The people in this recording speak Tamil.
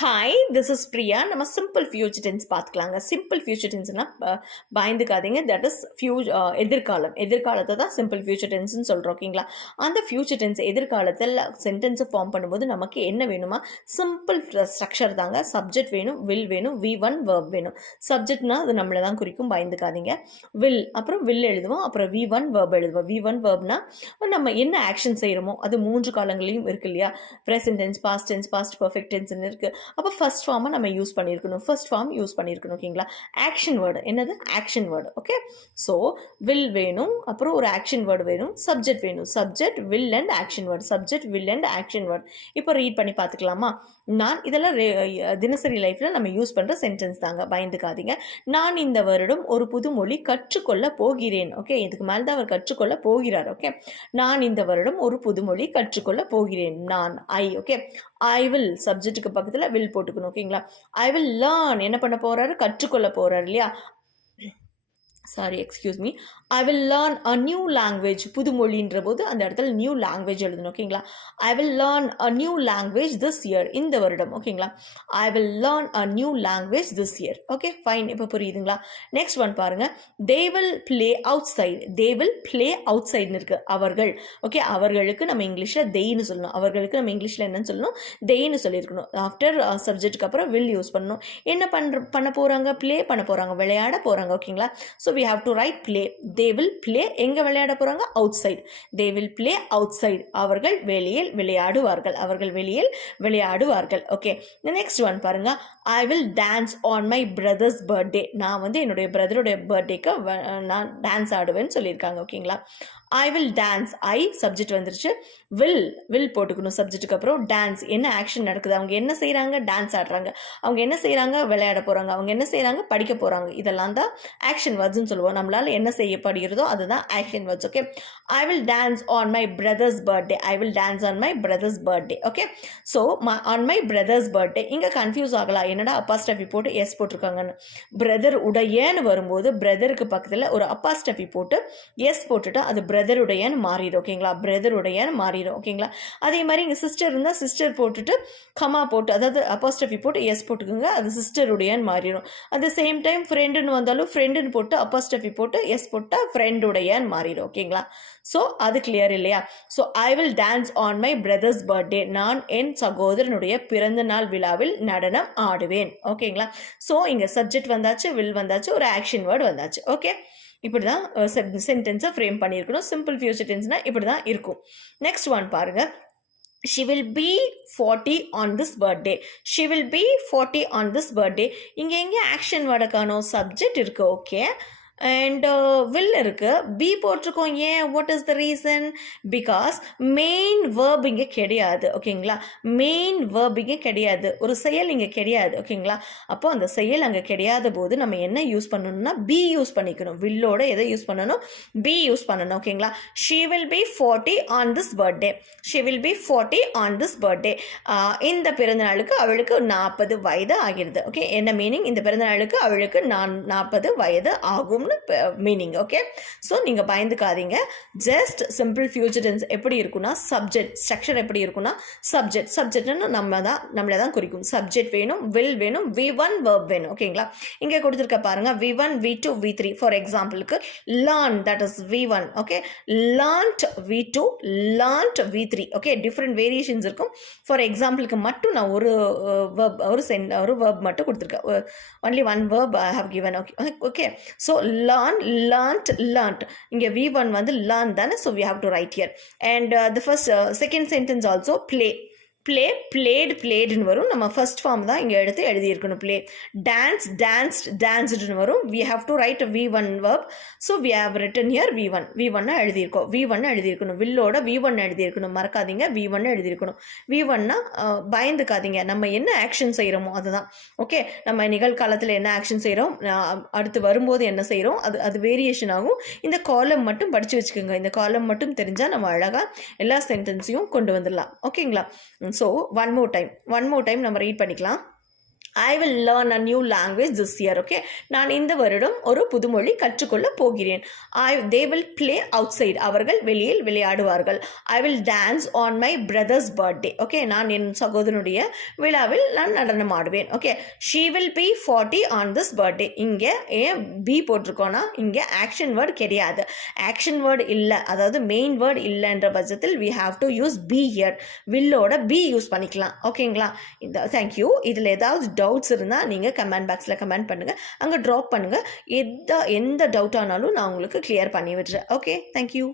Hi, this is Priya. நம்ம சிம்பிள் ஃபியூச்சர் டென்ஸ் பார்த்துக்கலாங்க. சிம்பிள் ஃபியூச்சர் டென்ஸ்னால் பயந்துக்காதீங்க. தட் இஸ் எதிர்காலம். எதிர்காலத்தை தான் சிம்பிள் ஃபியூச்சர் டென்ஸ்னு சொல்கிறோம். ஓகேங்களா? அந்த ஃபியூச்சர் டென்ஸ் எதிர்காலத்தில் சென்டென்ஸை ஃபார்ம் பண்ணும்போது நமக்கு என்ன வேணுமா? சிம்பிள் ஸ்ட்ரக்சர் தாங்க. சப்ஜெக்ட் வேணும், வில் வேணும், V1 verb வேணும். சப்ஜெக்ட்னா அது நம்மளை தான் குறிக்கும், பயந்துக்காதீங்க. வில், அப்புறம் வில் எழுதுவோம், அப்புறம் V1 verb எழுதுவோம். V1 verbனா நம்ம என்ன ஆக்ஷன் செய்கிறோமோ அது 3 காலங்களையும் இருக்குது இல்லையா? Present tense, past tense, past perfect டென்ஸ்னு இருக்குது. அப்போ ஃபர்ஸ்ட் ஃபார்மை நம்ம யூஸ் பண்ணியிருக்கணும். ஃபர்ஸ்ட் ஃபார்ம் யூஸ் பண்ணியிருக்கணும். ஓகேங்களா? ஆக்ஷன் வேர்டு என்னது? Action word. Okay, so will வேணும், அப்புறம் ஒரு ஆக்ஷன் வேர்டு வேணும், சப்ஜெக்ட் வேணும். Subject, will and action word. Subject, will and action word. இப்போ ரீட் பண்ணி பார்த்துக்கலாமா? நான் இதெல்லாம் தினசரி லைஃப்பில் நம்ம யூஸ் பண்ணுற சென்டென்ஸ் தாங்க, பயந்துக்காதீங்க. நான் இந்த வருடம் ஒரு புது மொழி கற்றுக்கொள்ள போகிறேன். ஓகே, இதுக்கு மேலே தான் அவர் கற்றுக்கொள்ள போகிறார். ஓகே, நான் இந்த வருடம் ஒரு புதுமொழி கற்றுக்கொள்ள போகிறேன். நான், ஐ. ஓகே, ஐ வில் சப்ஜெக்ட்டுக்கு பக்கத்தில் வில் போட்டுக்கணும். ஓகேங்களா? ஐ வில் லேர்ன் என்ன பண்ண போகிறாரு? கற்றுக்கொள்ள போகிறார் இல்லையா? Sorry, excuse me. I will learn a new language. புதுமொழின்ற போது அந்த இடத்துல நியூ லாங்குவேஜ் எழுதணும். ஓகேங்களா? I will learn a new language this year. இந்த வருடம். ஓகேங்களா? I will learn a new language this year. Okay, fine. இப்போ புரியுதுங்களா? நெக்ஸ்ட் ஒன் பாருங்க. They will play outside. They will play out சைடுன்னு இருக்கு. அவர்கள். ஓகே, அவர்களுக்கு நம்ம இங்கிலீஷில் தேய்னு சொல்லணும். அவர்களுக்கு நம்ம இங்கிலீஷில் என்னன்னு சொல்லணும்? தேய்னு சொல்லியிருக்கணும். ஆஃப்டர் சப்ஜெக்ட்டுக்கு அப்புறம் வில் யூஸ் பண்ணணும். என்ன பண்ண போகிறாங்க? ப்ளே பண்ண போகிறாங்க, விளையாட போகிறாங்க. ஓகேங்களா? So we have to write play. they will play எங்க விளையாட போறாங்க? outside. they will play outside. அவர்கள் வெளியில் விளையாடுவார்கள். அவர்கள் வெளியில் விளையாடுவார்கள். ஓகே, the next one பாருங்க. I will dance on my brother's birthday. நான் வந்து என்னுடைய பிரதருடைய பர்த்டேக்கு நான் டான்ஸ் ஆடுவேன்னு சொல்லியிருக்காங்க. ஓகேங்களா? I will dance. I subject வந்துருச்சு. வில் போட்டுக்கணும் சப்ஜெக்ட்டுக்கு அப்புறம். டான்ஸ் என்ன ஆக்ஷன் நடக்குது? அவங்க என்ன செய்கிறாங்க? டான்ஸ் ஆடுறாங்க. அவங்க என்ன செய்கிறாங்க? விளையாட போகிறாங்க. அவங்க என்ன செய்கிறாங்க? படிக்க போகிறாங்க. இதெல்லாம் தான் ஆக்ஷன் வேர்ட்ஸ்ன்னு சொல்லுவோம். நம்மளால் என்ன செய்யப்படுகிறதோ அதுதான் action words. Okay, I will dance on my brother's birthday. I will dance on my brother's birthday. Okay, so on my brother's birthday. இங்கே கன்ஃபியூஸ் ஆகலாம், என்னடா அப்பாஸ்டஃபி போட்டு எஸ் போட்டிருக்காங்கன்னு. பிரதர் உடையன்னு வரும்போது பிரதருக்கு பக்கத்தில் ஒரு அப்பாஸ்டஃபி போட்டு எஸ் போட்டுட்டா அது பிரதருடையன்னு மாறிடும். ஓகேங்களா? பிரதருடையன்னு மாறிடும். ஓகேங்களா? அதே மாதிரி இங்கே சிஸ்டர் இருந்தால் சிஸ்டர் போட்டுட்டு கமா போட்டு, அதாவது அப்போஸ்ட்ரஃபி போட்டு எஸ் போட்டுக்கோங்க, அது சிஸ்டருடையன்னு மாறிடும். அட் த சேம் டைம் ஃப்ரெண்டுன்னு வந்தாலும் ஃப்ரெண்டுன்னு போட்டு அப்போஸ்ட்ரஃபி போட்டு எஸ் போட்டால் ஃப்ரெண்டுடையன்னு மாறிடும். ஓகேங்களா? ஸோ அது கிளியர் இல்லையா? So I will dance on my brother's birthday. நான் என் சகோதரனுடைய பிறந்த நாள் விழாவில் நடனம் ஆடுவேன். ஓகேங்களா? ஸோ இங்கே சப்ஜெக்ட் வந்தாச்சு, வில் வந்தாச்சு, ஒரு ஆக்ஷன் வேர்டு வந்தாச்சு. ஓகே, இப்படி தான் சென்டென்ஸை ஃப்ரேம் பண்ணியிருக்கணும். சிம்பிள் ஃபியூச்சர் டென்ஸ்னால் இப்படி தான் இருக்கும். நெக்ஸ்ட் ஒன் பாருங்க. She will be 40 on this birthday. She will be 40 on this birthday. இங்கே எங்கே ஆக்ஷன் வேர்டை காணோம்? சப்ஜெக்ட் இருக்கு. ஓகே, அண்ட் வில் இருக்கு. பி போட்டிருக்கோம். ஏன்? What is the reason? Because main verb இங்கே கிடையாது. ஓகேங்களா? மெயின் வேர்ப் இங்கே கிடையாது, ஒரு செயல் இங்கே கிடையாது. ஓகேங்களா? அப்போ அந்த செயல் அங்கே கிடையாத போது நம்ம என்ன யூஸ் பண்ணணும்னா பி யூஸ் பண்ணிக்கணும். வில்லோட எதை யூஸ் பண்ணணும்? பி யூஸ் பண்ணணும். ஓகேங்களா? she will be 40 on this birthday. she will be 40 on this birthday. இந்த பிறந்த நாளுக்கு அவளுக்கு 40 வயது ஆகிறது. ஓகே, என்ன மீனிங்? இந்த பிறந்த நாளுக்கு அவளுக்கு 40 வயது ஆகும் மீனிங். ஓகே, ஸோ நீங்கள் பயந்துக்காதீங்க. ஜஸ்ட் சிம்பிள் ஃபியூச்சர் டென்ஸ் எப்படி இருக்குன்னா சப்ஜெக்ட் ஸ்ட்ரக்சர் எப்படி இருக்குன்னா சப்ஜெக்ட்னு நம்மளை தான் குறிக்கும். சப்ஜெக்ட் வேணும், வில் வேணும், V1 verb வேணும். ஓகேங்களா? இங்கே கொடுத்துருக்க பாருங்க, V1, V2, V3. ஃபார் எக்ஸாம்பிளுக்கு learn, that is V1. Okay, learnt V2, learnt V3. Okay, different variations இருக்கும். ஃபார் எக்ஸாம்பிளுக்கு மட்டும் நான் ஒரு verb மட்டும் கொடுத்துருக்கேன். only one verb I have given. Okay, so learn, learnt. இங்கே V1 வந்து learn தானே, so we have to write here. And the first second sentence also play. playedன்னு வரும். நம்ம ஃபர்ஸ்ட் ஃபார்ம் தான் இங்கே எடுத்து எழுதியிருக்கணும். ப்ளே. dancedன்னு வரும். we have to write a V1 verb, so we have written here V1 எழுதியிருக்கணும். வில்லோட V1 எழுதியிருக்கணும். மறக்காதீங்க, V1 எழுதியிருக்கணும். V1னா பயந்துக்காதீங்க, நம்ம என்ன ஆக்ஷன் செய்கிறோமோ அதுதான். ஓகே, நம்ம நிகழ்காலத்தில் என்ன ஆக்ஷன் செய்கிறோம், அடுத்து வரும்போது என்ன செய்கிறோம், அது வேரியேஷன் ஆகும். இந்த காலம் மட்டும் படித்து வச்சுக்கோங்க. இந்த காலம் மட்டும் தெரிஞ்சால் நம்ம அழகாக எல்லா சென்டென்ஸையும் கொண்டு வந்துடலாம். ஓகேங்களா? ஸோ ஒன் மோர் டைம் நம்ம ரீட் பண்ணிக்கலாம். I will learn a new language this year. Okay, நான் இந்த வருடம் ஒரு புதுமொழி கற்றுக்கொள்ள போகிறேன். They will play outside, அவர்கள் வெளியில் விளையாடுவார்கள். I will dance on my brother's birthday. Okay, நான் என் சகோதரனுடைய விழாவில் நான் நடனம் ஆடுவேன். Okay, she will be 40 on this birthday. இங்கே ஏன் பி போட்டிருக்கோன்னா இங்கே ஆக்ஷன் வேர்டு கிடையாது. ஆக்ஷன் வேர்டு இல்லை, அதாவது மெயின் வேர்டு இல்லைன்ற பட்சத்தில் we have to use be here. வில்லோட பி யூஸ் பண்ணிக்கலாம். ஓகேங்களா? இந்த தேங்க்யூ. இதில் ஏதாவது டவுட்ஸ் இருந்தால் நீங்கள் கமெண்ட் பாக்ஸில் கமெண்ட் பண்ணுங்கள், அங்கே ட்ராப் பண்ணுங்கள். எந்த டவுட் ஆனாலும் நான் உங்களுக்கு கிளியர் பண்ணி விடுறேன். Okay, thank you.